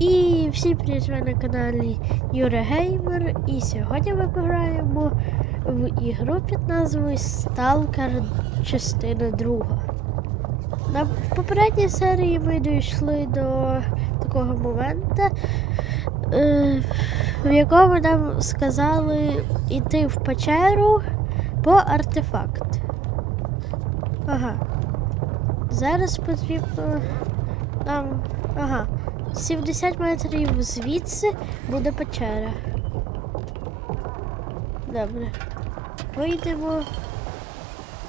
І всім привіт на каналі Юра Геймер. І сьогодні ми пограємо в ігру під назвою Stalker частина 2. На попередній серії ми дійшли до такого моменту, е, в якому нам сказали йти в печеру по артефакт. Ага. Зараз потрібно нам. Ага. 70 метрів звідси буде печера. Добре. Вийдемо.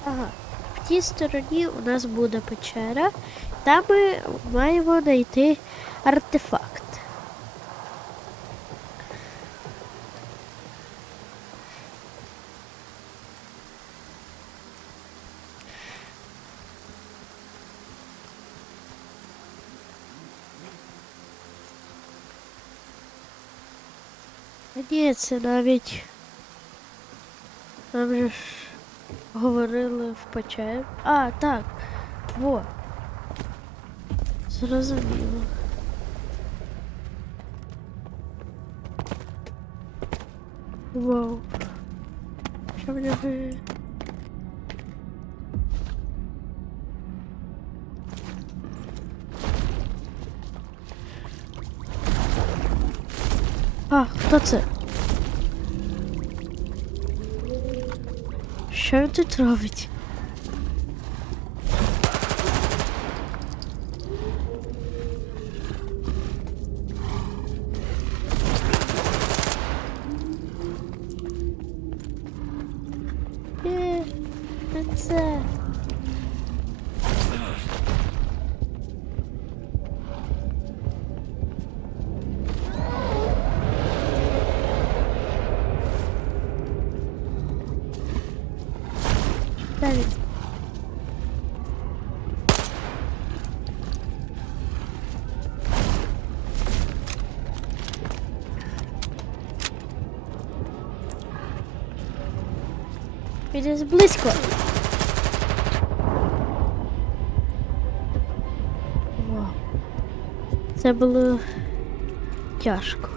Ага. В тій стороні у нас буде печера. Там ми маємо знайти артефакт. Ні, це навіть нам же ж говорили в печері. А, так. Во. Зрозуміло. Вау. Що в нього це? Що він тут робить? Він десь близько. Це було тяжко.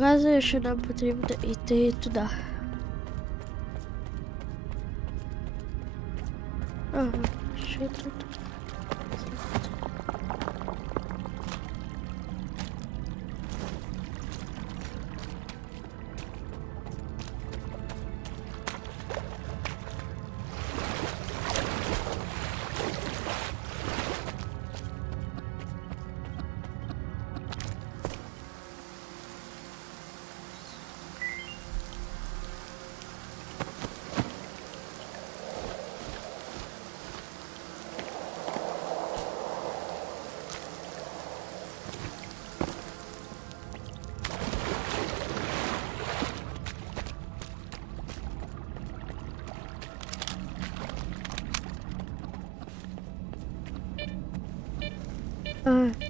Показує, що нам потрібно йти туди.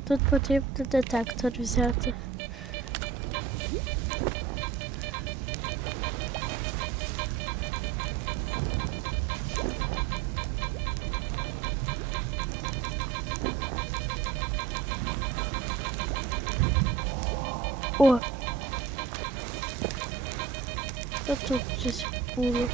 Тут потрібно детектор взяти. О! Тут щось було?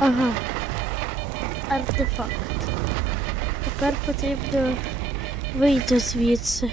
Ага. Артефакт. Тепер потрібно вийти звідси.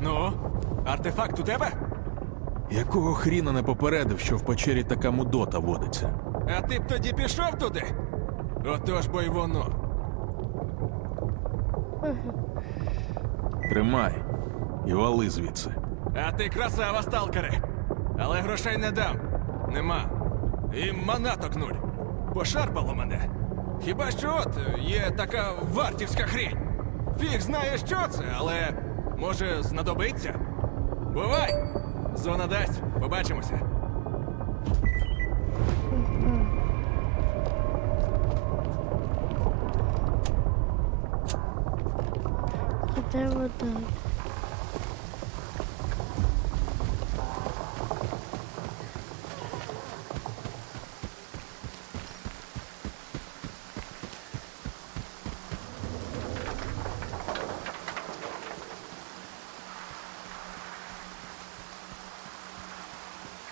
Ну, артефакт у тебе? Якого хріна не попередив, що в печері така мудота водиться? А ти б тоді пішов туди? Отож бо й воно. Тримай і вали звідси. А ти красава, сталкере. Але грошей не дам. Нема. І манаток нуль. Пошарпало мене. Хіба що от є така вартівська хрінь. Фіг знає, що це, але може знадобиться. Бувай! Зона дасть, побачимося. Де вода?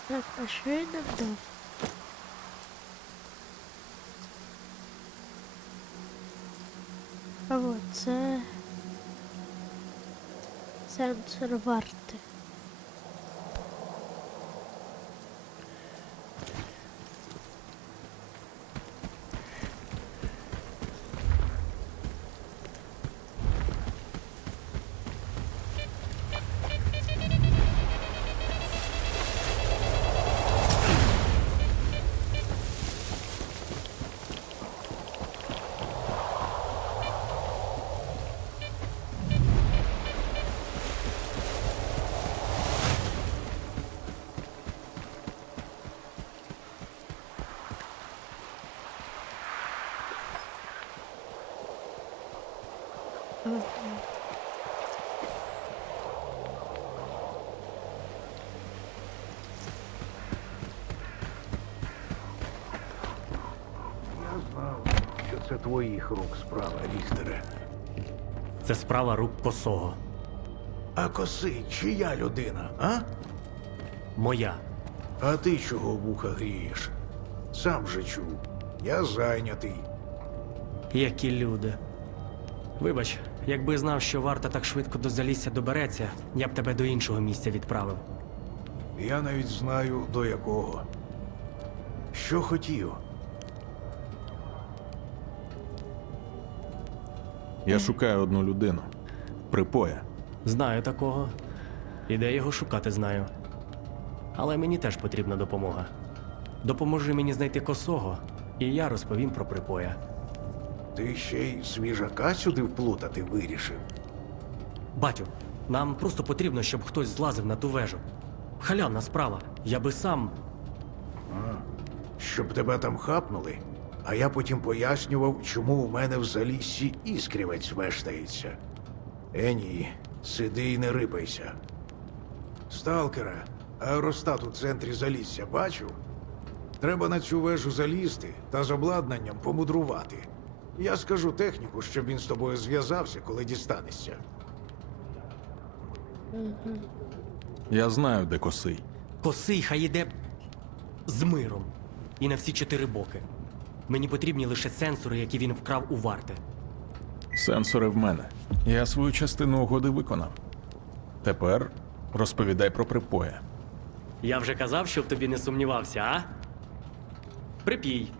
Так, а що я нам дав? А вот це сенсор варти. Це твоїх рук справа, Ріхтере. Це справа рук косого. А коси, чия людина, а? Моя. А ти чого вуха грієш? Сам же чув. Я зайнятий. Які люди. Вибач, якби знав, що варта так швидко до залісся добереться, я б тебе до іншого місця відправив. Я навіть знаю до якого. Що хотів? Я шукаю одну людину. Припоя. Знаю такого. І де його шукати знаю. Але мені теж потрібна допомога. Допоможи мені знайти косого, і я розповім про припоя. Ти ще й свіжака сюди вплутати вирішив. Батю, нам просто потрібно, щоб хтось злазив на ту вежу. Халявна справа. Я би сам. Щоб тебе там хапнули, а я потім пояснював, чому у мене в заліссі іскрівець вештається. Е, ні, сиди і не рипайся. Сталкера, аеростат у центрі залісся бачив? Треба на цю вежу залізти та з обладнанням помудрувати. Я скажу техніку, щоб він з тобою зв'язався, коли дістанешся. Я знаю, де косий. Косий хай іде з миром. І на всі чотири боки. Мені потрібні лише сенсори, які він вкрав у варти. Сенсори в мене. Я свою частину угоди виконав. Тепер розповідай про припоя. Я вже казав, щоб тобі не сумнівався, а? Припій.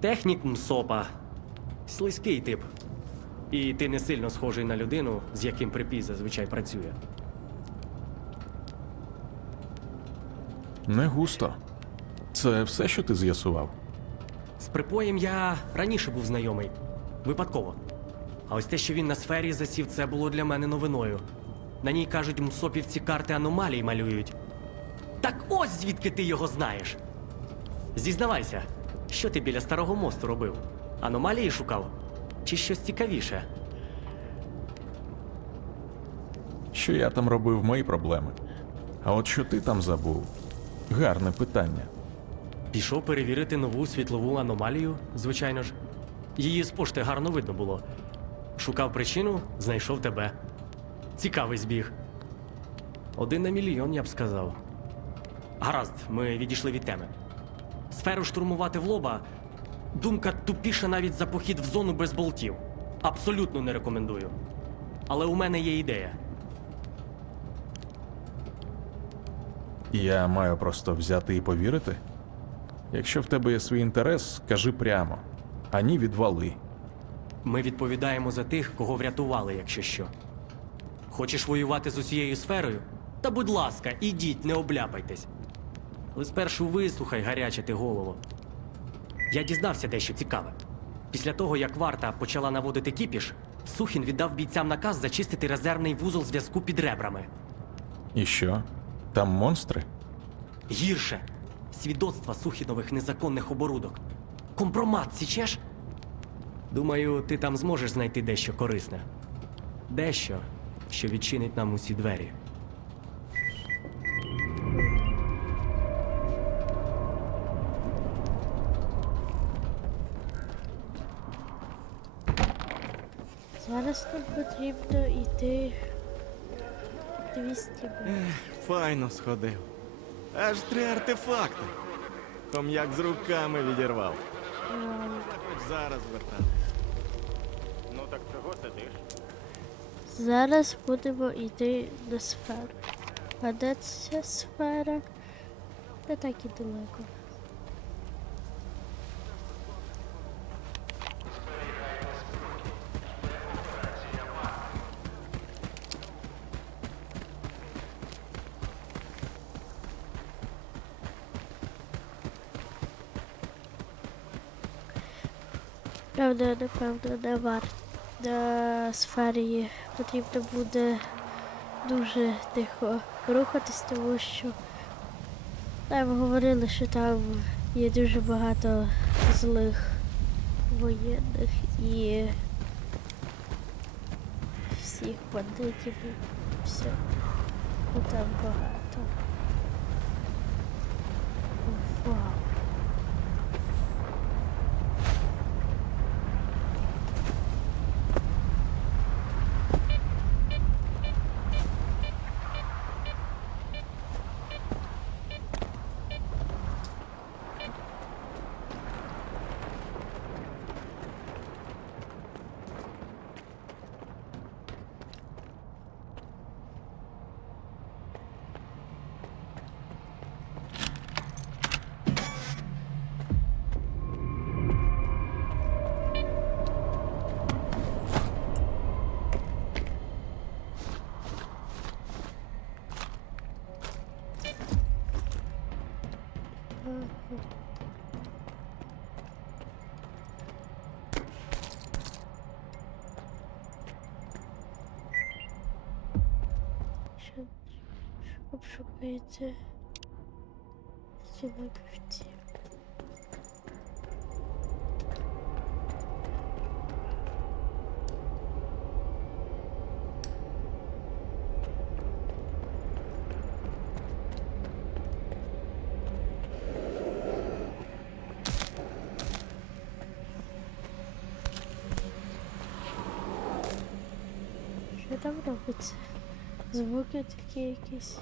Технік МСОПа. Слизький тип. І ти не сильно схожий на людину, з яким припій зазвичай працює. Не густо. Це все, що ти з'ясував? З припоєм я раніше був знайомий. Випадково. А ось те, що він на сфері засів, це було для мене новиною. На ній кажуть, мсопівці карти аномалій малюють. Так ось звідки ти його знаєш. Зізнавайся, що ти біля старого мосту робив? Аномалії шукав? Чи щось цікавіше? Що я там робив мої проблеми. А от що ти там забув? Гарне питання. Пішов перевірити нову світлову аномалію, звичайно ж. Її з пошти гарно видно було. Шукав причину, знайшов тебе. Цікавий збіг. Один на мільйон, я б сказав. Гаразд, ми відійшли від теми. Сферу штурмувати в лоба. Думка тупіша навіть за похід в зону без болтів. Абсолютно не рекомендую. Але у мене є ідея. Я маю просто взяти і повірити? Якщо в тебе є свій інтерес, кажи прямо. Ані відвали. Ми відповідаємо за тих, кого врятували, якщо що. Хочеш воювати з усією сферою? Та будь ласка, ідіть, не обляпайтесь. Але спершу вислухай, гаряче ти голову. Я дізнався дещо цікаве. Після того, як варта почала наводити кіпіш, Сухін віддав бійцям наказ зачистити резервний вузол зв'язку під ребрами. І що? Там монстри? Гірше свідоцтва Сухінових незаконних оборудок. Компромат січеш? Думаю, ти там зможеш знайти дещо корисне. Дещо, що відчинить нам усі двері. Зараз нам потрібно йти 200 метрів. Файно сходив. Аж три артефакти. Хом'як з руками відірвав. Хоч зараз вертати. Ну так чого сидиш? Зараз будемо йти на сферу. А де ця сфера? Не так і далеко. Правда, напевно, не варто. На сфері потрібно буде дуже тихо рухатись, тому що там говорили, що там є дуже багато злих воєнних і всіх бандитів. і Все. Там багато. Ці набивці? Що там робиться? Звуки такі якісь.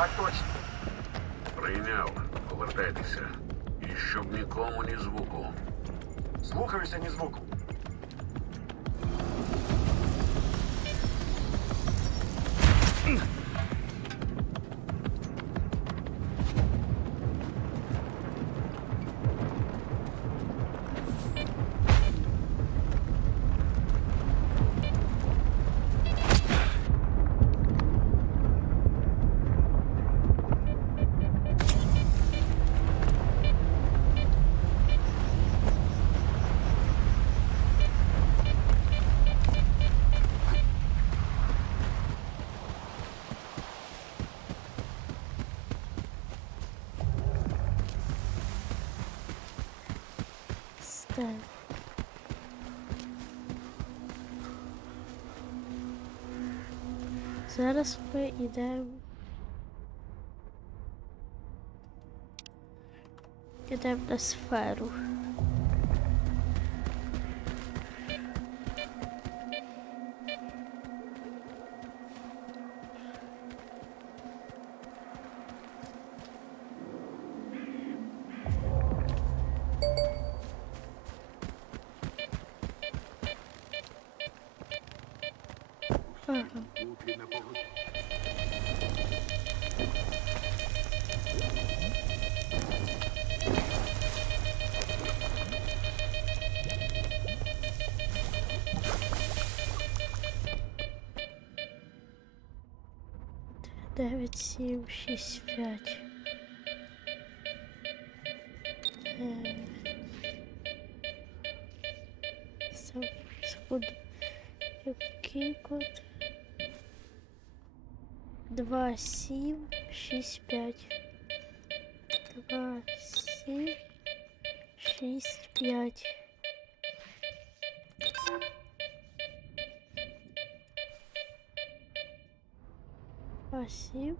Так точно. Прийняв. Повертайтеся. І щоб нікому ні звуку. Слухаюся ні звуку. Степ. Зараз ми йдемо. Йдемо на сферу. 9, 7, 6, 5. 9. Заходи. Який код? 2, 7, 6, 5. 2, 7, 6, 5. 行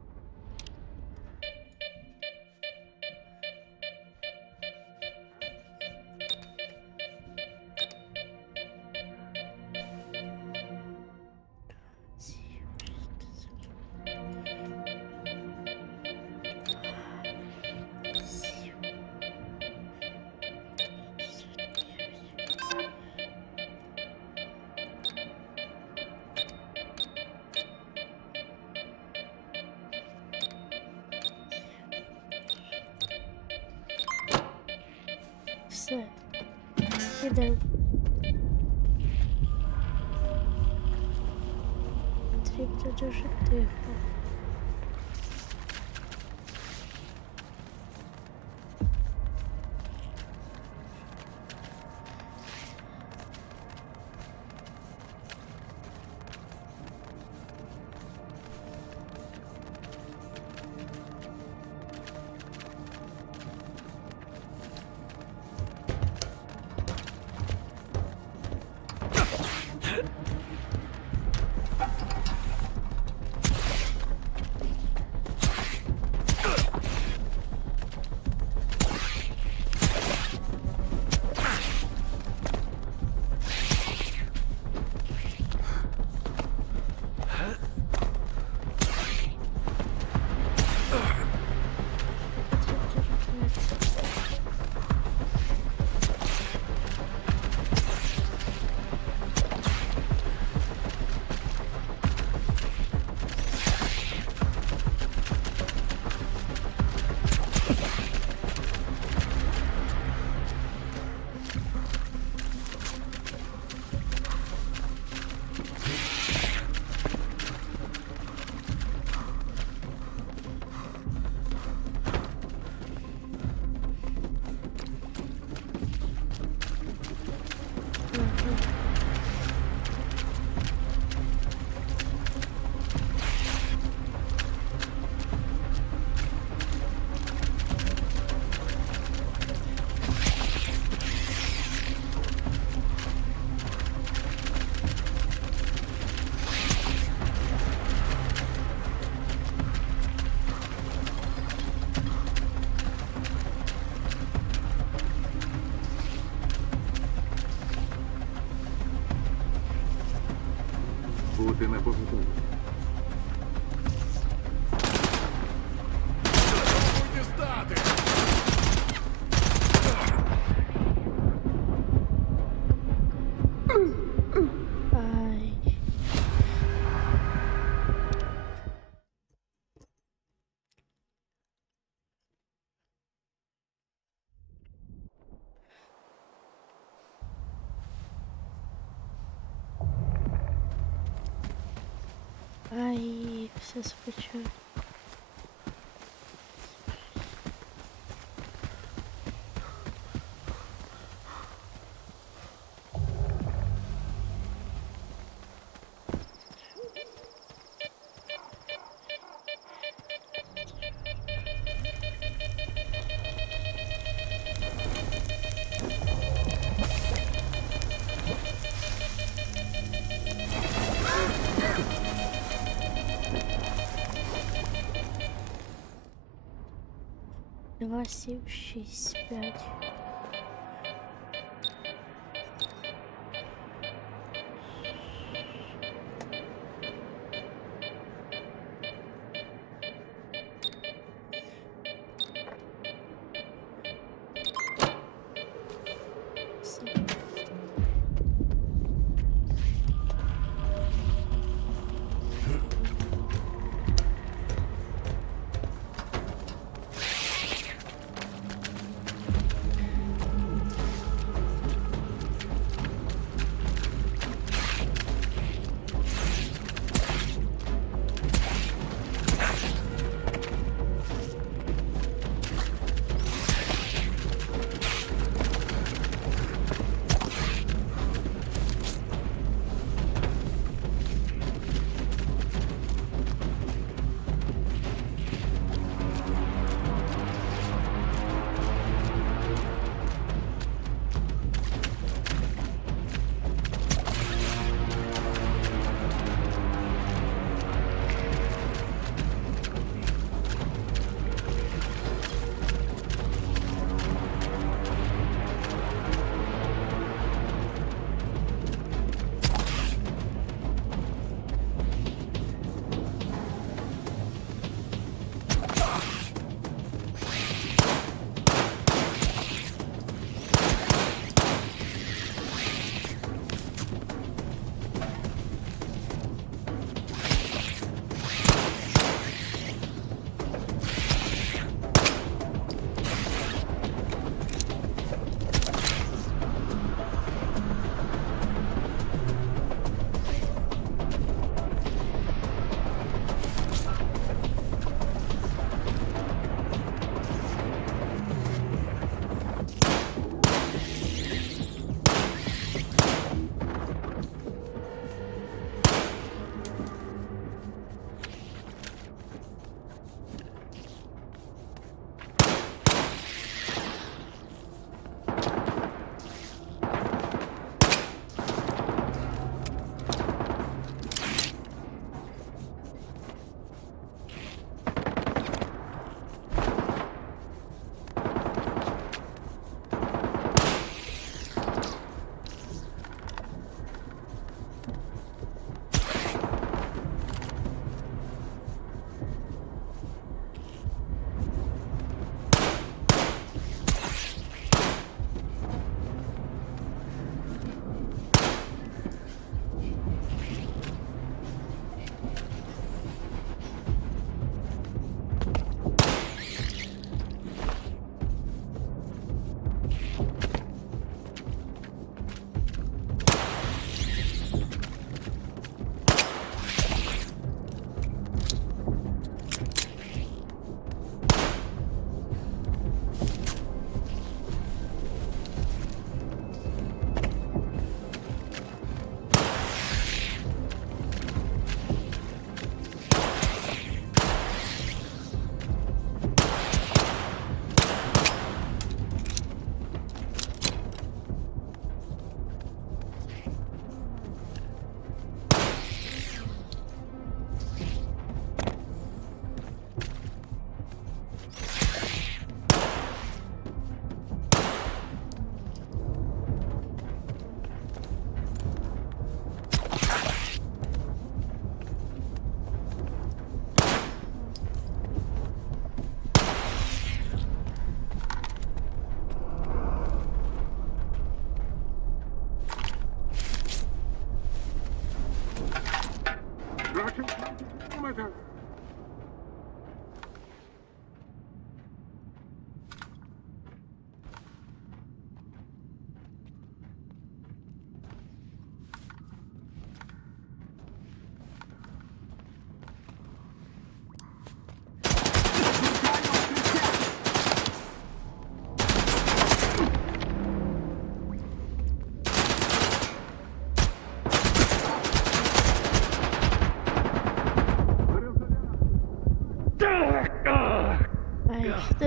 Ідемо. Потрібно дуже тихо. Бути Ай, все massive. She's bad.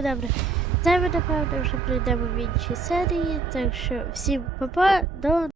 Добре. Це ми, напевно, вже прийдемо в іншій серії. Так що всім па-па, до